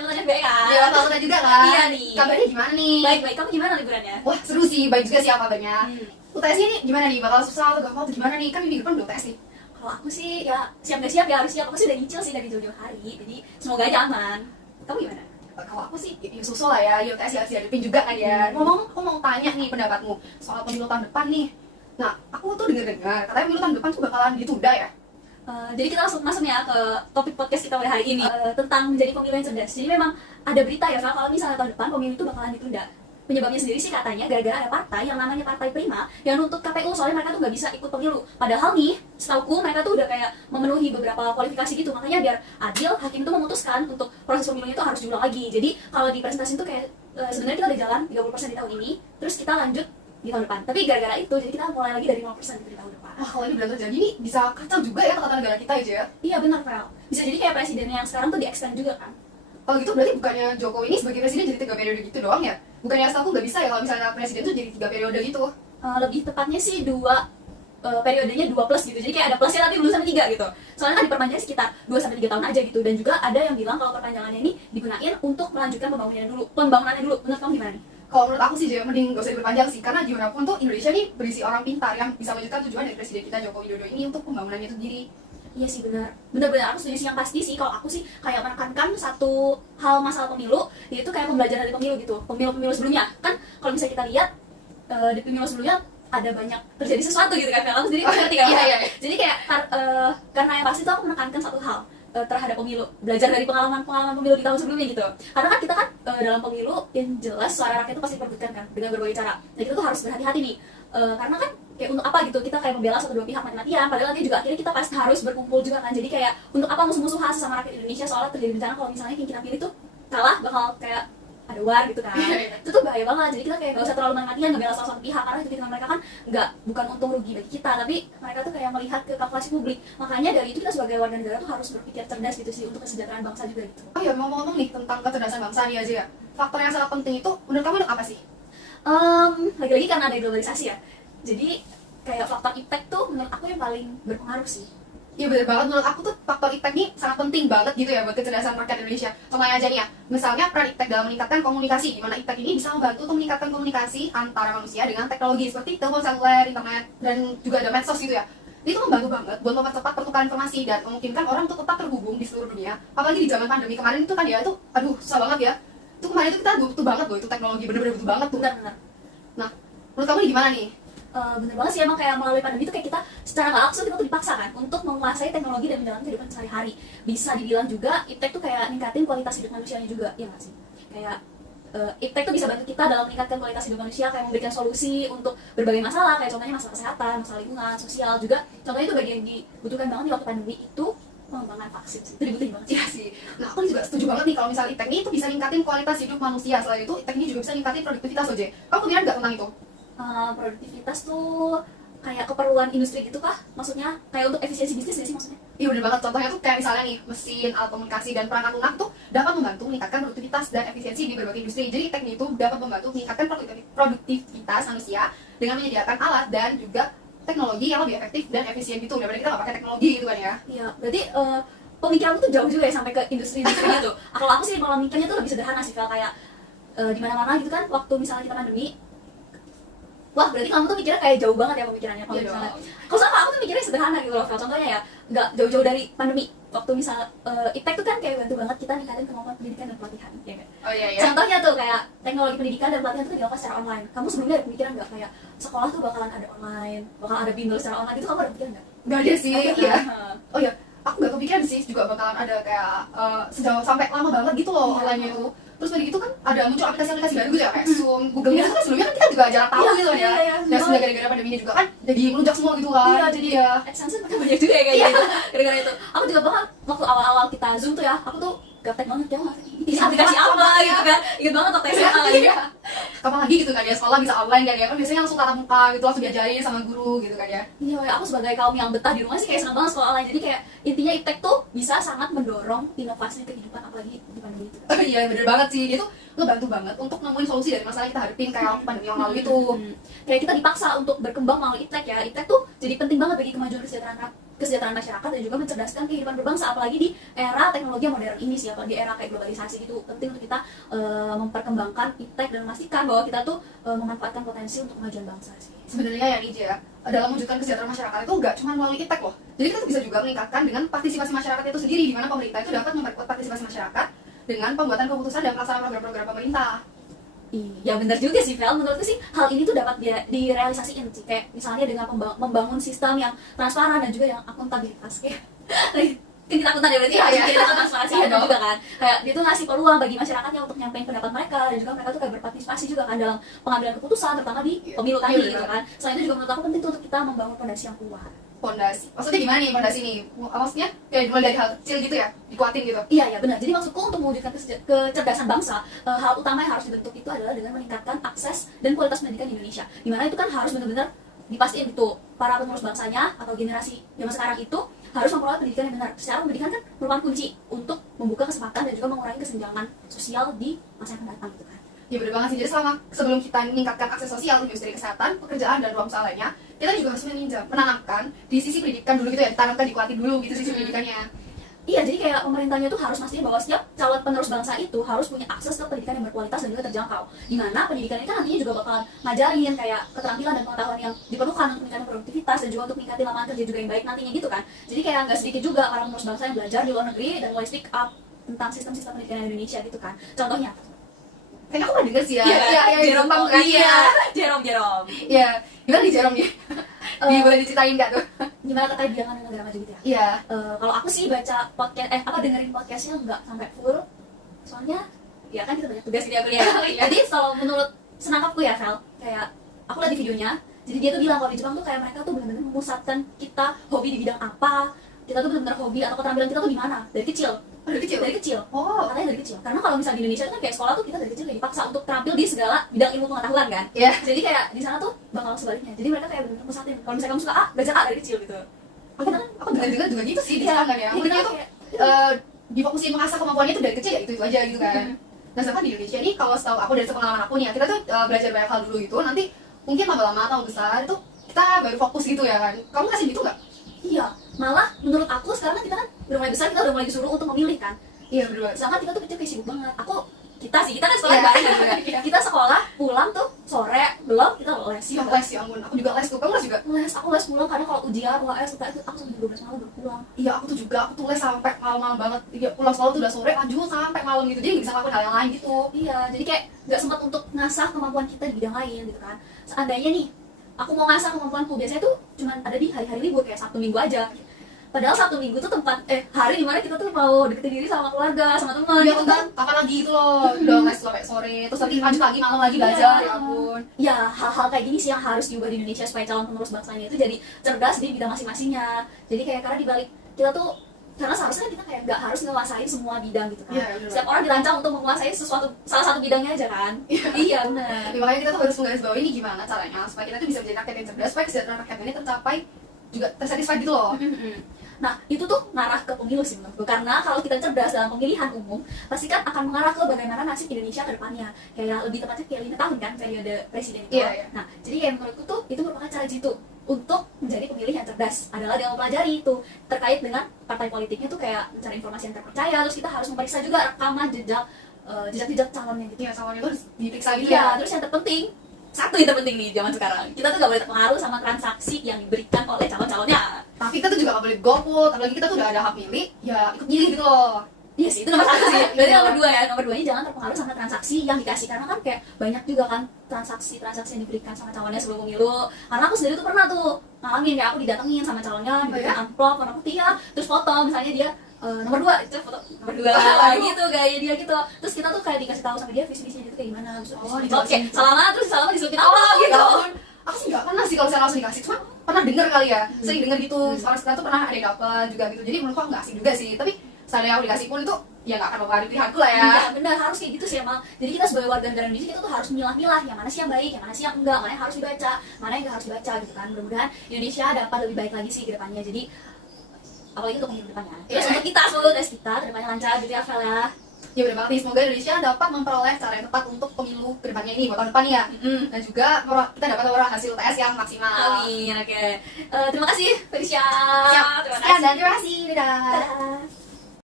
angkutan FBK kan? Iya, angkutan juga kan? Iya nih. Kabarnya gimana nih? Baik-baik, kamu gimana liburannya? Wah, seru sih, baik juga sih kabarnya. UTS-nya nih gimana nih? Bakal susah atau gampang atau gimana nih? Kan minggu depan udah UTS nih. Kalau aku sih ya siap gak siap ya harus siap. Aku sih udah nyicil sih dari jauh-jauh hari. Jadi semoga aja aman. Kamu gimana? Kalau aku sih, ya susul lah ya, UTS harus dihadapin juga kan ya. Ngomong, aku mau tanya nih pendapatmu soal pemilu tahun depan nih. Nah, aku tuh dengar katanya pemilu tahun depan tuh bakalan ditunda ya. Jadi kita langsung masuk ya ke topik podcast kita pada hari ini tentang menjadi pemilu yang cerdas. Jadi memang ada berita ya Vel, kalau misalnya tahun depan pemilu itu bakalan ditunda. Penyebabnya sendiri sih katanya gara-gara ada partai yang namanya Partai Prima yang nuntut KPU soalnya mereka tuh nggak bisa ikut pemilu. Padahal nih, setauku mereka tuh udah kayak memenuhi beberapa kualifikasi gitu. Makanya biar adil, hakim tuh memutuskan untuk proses pemilunya tuh harus diulang lagi. Jadi kalau di presentasi itu kayak sebenarnya kita udah jalan 30% di tahun ini, terus kita lanjut di tahun depan. Tapi gara-gara itu, jadi kita mulai lagi dari 0% gitu di tahun depan. Wah, kalau ini benar terjadi nih bisa kacau juga ya tata negara kita aja ya. Iya benar Vel. Bisa jadi kayak presidennya yang sekarang tuh di-extend juga kan. Kalau gitu berarti bukannya Jokowi ini sebagai presiden jadi 3 periode gitu doang ya? Bukannya setahu nggak bisa ya kalau misalnya presiden tuh jadi 3 periode gitu? Lebih tepatnya sih periodenya 2 plus gitu. Jadi kayak ada plusnya tapi belum sampai 3 gitu. Soalnya kan diperpanjang sekitar 2-3 tahun aja gitu. Dan juga ada yang bilang kalau perpanjangannya ini digunain untuk melanjutkan pembangunannya dulu. Menurut kamu gimana nih? Kalau menurut aku sih jadi mending gak usah diperpanjang sih, karena gimana pun tuh Indonesia nih berisi orang pintar yang bisa melanjutkan tujuan dari presiden kita Joko Widodo ini untuk pembangunannya itu sendiri. Iya sih benar-benar aku setuju sih. Yang pasti sih kalau aku sih kayak menekankan satu hal masalah pemilu, yaitu kayak pembelajaran dari pemilu gitu, pemilu sebelumnya kan. Kalau misalnya kita lihat di pemilu sebelumnya ada banyak terjadi sesuatu gitu kan, aku sendiri ngerti kan. Iya. Jadi kayak karena yang pasti tuh aku menekankan satu hal terhadap pemilu, belajar dari pengalaman pemilu di tahun sebelumnya gitu. Karena kan kita kan dalam pemilu yang jelas suara rakyat itu pasti diperbutkan kan dengan berbagai cara. Nah kita tuh harus berhati-hati nih, karena kan kayak untuk apa gitu kita kayak membela satu dua pihak mati-matian, padahal nanti juga akhirnya kita pasti harus berkumpul juga kan. Jadi kayak untuk apa musuh-musuhan sama rakyat Indonesia, soalnya terjadi bencana kalau misalnya yang kita pilih tuh kalah bakal kayak ada war gitu kan. Itu tuh bahaya banget. Jadi kita kayak gak usah terlalu mati-matian ngebela salah satu pihak, karena itu mereka kan bukan untung rugi bagi kita, tapi mereka tuh kayak melihat ke kalkulasi publik. Makanya dari itu kita sebagai warga negara tuh harus berpikir cerdas gitu sih untuk kesejahteraan bangsa juga gitu. Oh iya, ngomong-ngomong nih tentang kecerdasan bangsa nih aja ya, faktor yang sangat penting itu menurut kamu apa sih? Lagi-lagi karena ada globalisasi ya, jadi kayak faktor impact tuh menurut aku yang paling berpengaruh sih. Iya bener banget, menurut aku tuh faktor impact ini sangat penting banget gitu ya buat kecerdasan rakyat Indonesia. Contohnya aja nih ya, misalnya peran impact dalam meningkatkan komunikasi, di mana impact ini bisa membantu untuk meningkatkan komunikasi antara manusia dengan teknologi seperti telepon seluler, internet, dan juga ada medsos gitu ya. Itu membantu banget buat mempercepat pertukaran informasi dan memungkinkan orang untuk tetap terhubung di seluruh dunia. Apalagi di zaman pandemi kemarin itu kan ya, itu aduh susah banget ya. Itu kemarin itu kita butuh banget loh, itu teknologi bener-bener butuh banget tuh. Benar. Nah, menurut kamu gimana nih? Bener banget sih, emang kayak melalui pandemi itu kayak kita secara nggak langsung kita tuh dipaksa kan untuk menguasai teknologi dan menjalankan kehidupan sehari-hari. Bisa dibilang juga impact tuh kayak ningkatin kualitas hidup manusianya juga, ya nggak sih? Kayak impact tuh bisa bantu kita dalam meningkatkan kualitas hidup manusia, kayak memberikan solusi untuk berbagai masalah, kayak contohnya masalah kesehatan, masalah lingkungan, sosial juga. Contohnya itu bagian yang dibutuhkan banget di waktu pandemi itu pengembangan vaksin sih, itu dibutuhin banget sih. Iya sih. Nah, aku juga setuju banget nih kalau misalnya impact ini itu bisa ningkatin kualitas hidup manusia. Selain itu, impact ini juga bisa ningkatin produktivitas loh, Jay. Kamu kepikiran nggak tentang itu? Produktivitas tuh kayak keperluan industri gitu kah? Maksudnya kayak untuk efisiensi bisnis nggak sih maksudnya? Iya bener banget, contohnya tuh kayak misalnya nih mesin, alat komunikasi, dan perangkat lunak tuh dapat membantu meningkatkan produktivitas dan efisiensi di berbagai industri. Jadi teknik itu dapat membantu meningkatkan produktivitas manusia dengan menyediakan alat dan juga teknologi yang lebih efektif dan efisien gitu, daripada kita nggak pakai teknologi gitu kan ya. Iya, berarti pemikiranmu tuh jauh juga ya sampai ke industri-industri gitu. Kalau aku sih malah mikirnya tuh lebih sederhana sih, kayak di mana-mana gitu kan waktu misalnya kita pandemi. Wah, berarti kamu tuh mikirnya kayak jauh banget ya pemikirannya. Kalau misalnya, kalau sama aku tuh mikirnya sederhana gitu loh. Contohnya ya, nggak jauh-jauh dari pandemi. Waktu misal impact tuh kan kayak bantu banget kita ningkatin kemampuan pendidikan dan pelatihan, ya kan? Oh iya. Contohnya tuh kayak teknologi pendidikan dan pelatihan tuh dilakukan secara online. Kamu sebelumnya ada pemikiran nggak kayak sekolah tuh bakalan ada online, bakal ada bimbel secara online, itu kamu ada pemikiran nggak? Nggak ada sih, iya. Nah. Oh iya, aku nggak kepikiran sih juga bakalan ada kayak sejauh sampai lama banget gitu loh online itu. Terus begitu kan ada muncul aplikasi-aplikasi baru gitu ya, kayak Zoom, Google Meet. Itu kan sebelumnya kan kita juga jarang tahu gitu ya. Dan sebenarnya gara-gara pandemi juga kan jadi melunjak semua gitu kan. Iya, jadi ya AdSense pakai banyak juga ya kayak gitu. Gara-gara itu. Aku juga bahkan waktu awal-awal kita Zoom tuh ya, aku tuh gaptek banget ya nggak sih? Ini aplikasi apa gitu kan? Ingat banget waktu SMA lagi. Kapan lagi gitu kan ya, sekolah bisa online kan ya, kan biasanya langsung tatap muka gitu, langsung diajarin sama guru gitu kan ya. Iya, aku sebagai kaum yang betah di rumah sih kayak senang banget sekolah online. Jadi kayak intinya iptek tuh bisa sangat mendorong inovasi kehidupan apalagi di pandemi itu. Oh iya bener banget sih, dia tuh ngebantu banget untuk nemuin solusi dari masalah yang kita hadapin kayak waktu pandemi yang lalu itu. Kayak kita dipaksa untuk berkembang melalui iptek ya. Iptek tuh jadi penting banget bagi kemajuan kesejahteraan kesejahteraan masyarakat dan juga mencerdaskan kehidupan berbangsa, apalagi di era teknologi yang modern ini sih, apalagi di era kayak globalisasi gitu. Penting untuk kita memperkembangkan iptek dan memastikan bahwa kita tuh memanfaatkan potensi untuk kemajuan bangsa sih. Sebenarnya ya Nija, dalam mewujudkan kesejahteraan masyarakat itu nggak cuma melalui iptek loh. Jadi kita bisa juga meningkatkan dengan partisipasi masyarakat itu sendiri, di mana pemerintah itu dapat memperkuat partisipasi masyarakat dengan pembuatan keputusan dan pelaksanaan program-program pemerintah. Iya benar juga sih Vel, menurutku sih hal ini tuh dapat direalisasiin sih, kayak misalnya dengan membangun sistem yang transparan dan juga yang akuntabilitas kayak kan kita akuntan ya berarti Iya, iya. kita transparansi Iya ada dong. juga kan, kayak dia tuh ngasih peluang bagi masyarakatnya untuk nyampein pendapat mereka dan juga mereka tuh kayak berpartisipasi juga kan dalam pengambilan keputusan terutama di Iya. pemilu tadi Iya, gitu benar. kan. Selain itu juga menurut aku penting tuh untuk kita membangun fondasi yang kuat. Fondasi, maksudnya gimana nih fondasi nih? Maksudnya kayak mulai dari hal kecil gitu ya, dikuatin gitu. Iya ya benar. Jadi maksudku untuk mewujudkan kecerdasan bangsa, hal utama yang harus dibentuk itu adalah dengan meningkatkan akses dan kualitas pendidikan di Indonesia. Dimana itu kan harus benar-benar dipastiin itu para penerus bangsanya atau generasi zaman sekarang itu harus memperoleh pendidikan yang benar. Secara pendidikan kan merupakan kunci untuk membuka kesempatan dan juga mengurangi kesenjangan sosial di masa yang akan datang gitu kan. Ya bener banget sih, jadi sebelum kita meningkatkan akses sosial, industri kesehatan, pekerjaan, dan ruang usaha lainnya, kita juga harus menanamkan di sisi pendidikan dulu gitu ya, ditanamkan, dikuatin dulu gitu sisi pendidikannya. Iya, jadi kayak pemerintahnya tuh harus mastiin bahwa setiap calon penerus bangsa itu harus punya akses ke pendidikan yang berkualitas dan juga terjangkau. Dimana pendidikan ini kan nantinya juga bakalan ngajarin kayak keterampilan dan pengetahuan yang diperlukan untuk meningkatkan produktivitas dan juga untuk meningkatkan lapangan kerja juga yang baik nantinya gitu kan. Jadi kayak nggak sedikit juga para penerus bangsa yang belajar di luar negeri dan mulai speak up tentang sistem-sistem pendidikan Indonesia gitu kan. Contohnya, Kayaknya aku pernah denger sih ya. Jerome Jepang kan? iya, Jerome. Iya, gimana nih Jerome nih? Boleh diceritain nggak tuh? Gimana terkait bilangan negara maju gitu ya? Iya. Kalau aku sih baca podcast dengerin podcastnya nggak sampai full, soalnya ya kan kita banyak tugas di kuliah. Iya. Jadi kalau menurut senangkapku ya Vel, kayak aku lihat di videonya, jadi dia tuh bilang kalau di Jepang tuh kayak mereka tuh benar-benar memusatkan kita hobi di bidang apa, kita tuh benar-benar hobi atau keterampilan kita tuh di mana dari kecil. Oh, dari kecil? Dari kecil. Oh. Katanya dari kecil. Karena kalau misalnya di Indonesia itu kan kayak sekolah tuh kita dari kecil kayak dipaksa untuk terampil di segala bidang ilmu pengetahuan kan. Iya. Jadi kayak di sana tuh bakal sebaliknya. Jadi mereka kayak benar-benar musatin. Kalau misalnya kamu suka A, belajar A dari kecil gitu. Aku dengar juga gitu sih di Iya, Jepang kan ya. iya, Maksudnya tuh kayak- difokusin mengasah kemampuannya tuh dari kecil ya itu aja gitu kan. Nah sedangkan di Indonesia nih kalau setahu aku dari pengalaman aku nih ya, kita tuh belajar banyak hal dulu gitu, nanti mungkin lama-lama atau besar itu kita baru fokus gitu ya kan. Kamu ngasih gitu nggak? Iya, malah menurut aku sekarang kan kita kan udah mulai besar, kita udah mulai disuruh untuk memilih kan. Iya berdua. Sedangkan kita tuh kecil kayak sibuk banget. Kita kan sekolah Iya. bareng gitu ya. Iya. Kita sekolah pulang tuh sore belum kita les. Iya les ya ampun, aku juga les tuh. Kamu les juga? Aku les pulang kadang kalau ujian, UAS, UTS aku sampai 12 malam baru pulang. Iya aku tuh juga, aku tuh les sampai malam-malam banget. Iya pulang sekolah tuh udah sore, lanjut sampai malam gitu. Jadi nggak bisa ngelakuin hal yang lain gitu. Iya, jadi kayak nggak sempat untuk ngasah kemampuan kita di bidang lain gitu kan. Seandainya nih, aku mau ngasah kemampuanku biasanya tuh cuman ada di hari-hari libur kayak Sabtu Minggu aja. Padahal Sabtu Minggu tuh hari dimana kita tuh mau deketin diri sama keluarga, sama teman. Iya kan, kapan lagi gitu loh, udah les sampai sore, terus nanti lanjut lagi malam lagi belajar, ya ampun. Ya, hal-hal kayak gini sih yang harus diubah di Indonesia supaya calon penerus bangsanya itu jadi cerdas di bidang masing-masingnya. Jadi kayak karena dibalik kita tuh karena seharusnya kita kayak nggak harus menguasai semua bidang gitu kan. Iya, bener. Setiap orang dirancang untuk menguasai salah satu bidangnya aja kan. Iya benar. Ya, makanya kita tuh harus menggarisbawahi ini gimana caranya supaya kita tuh bisa menjadi rakyat yang cerdas, supaya kesejahteraan rakyat ini tercapai juga tersatisfied gitu loh. Nah, itu tuh ngarah ke pemilu sih menurutku. Karena kalau kita cerdas dalam pemilihan umum, pasti kan akan mengarah ke bagaimana nasib Indonesia ke depannya. Kayak lebih tepatnya kayak 5 tahun kan periode presiden itu. Iya, iya. Nah, jadi kayak menurutku tuh itu merupakan cara jitu untuk menjadi pemilih yang cerdas adalah dengan mempelajari itu terkait dengan partai politiknya tuh kayak mencari informasi yang terpercaya, terus kita harus memeriksa juga rekaman jejak calonnya gitu. Iya, sama itu harus diperiksa gitu Iya, ya. terus yang terpenting satu yang terpenting nih zaman sekarang, kita tuh gak boleh terpengaruh sama transaksi yang diberikan oleh calon-calonnya. Tapi kita tuh juga gak boleh golput, apalagi kita tuh udah ada hak milih, ya ikut milih gitu loh. Iya sih, itu nomor satu sih. Berarti Iya. nomor dua ya, nomor duanya jangan terpengaruh sama transaksi yang dikasih. Karena kan kayak banyak juga kan transaksi yang diberikan sama calonnya sebelum pemilu. Karena aku sendiri tuh pernah tuh ngalamin kayak aku didatengin sama calonnya, diberikan amplop warna putih ya, terus foto misalnya dia nomor 2, itu foto nomor 2 gitu gaya dia gitu. Terus kita tuh kayak dikasih tahu sama dia visi misinya itu kayak gimana. Terus dijelasin. salaman terus salaman diselipin apa gitu. Aku sih gak pernah sih kalau saya langsung dikasih, cuma pernah denger kali ya, sering denger gitu, sekarang tuh pernah ada yang dapet juga gitu. Jadi menurutku aku gak asing juga sih, tapi seandainya aku dikasih pun itu ya gak akan mempengaruhi pilihanku lah ya. Iya benar, harus kayak gitu sih emang. Jadi kita sebagai warga negara Indonesia kita tuh harus milah-milah yang mana sih yang baik, yang mana sih yang enggak, mana yang harus dibaca, mana yang gak harus dibaca gitu kan. Mudah-mudahan Indonesia dapat lebih baik lagi sih ke depannya. Jadi apalagi untuk pemilu depannya. Terus Iya. untuk kita semoga tes kita ke depannya lancar gitu ya Vel ya. Ya benar banget nih, semoga Indonesia dapat memperoleh cara yang tepat untuk pemilu kedepannya ini buat tahun depan ya. Dan juga kita dapat memperoleh hasil UTS yang maksimal. Amin, oke. Terima kasih Felicia. Siap. Terima Sekian kasih. dan terima kasih. Dadah. Dadah.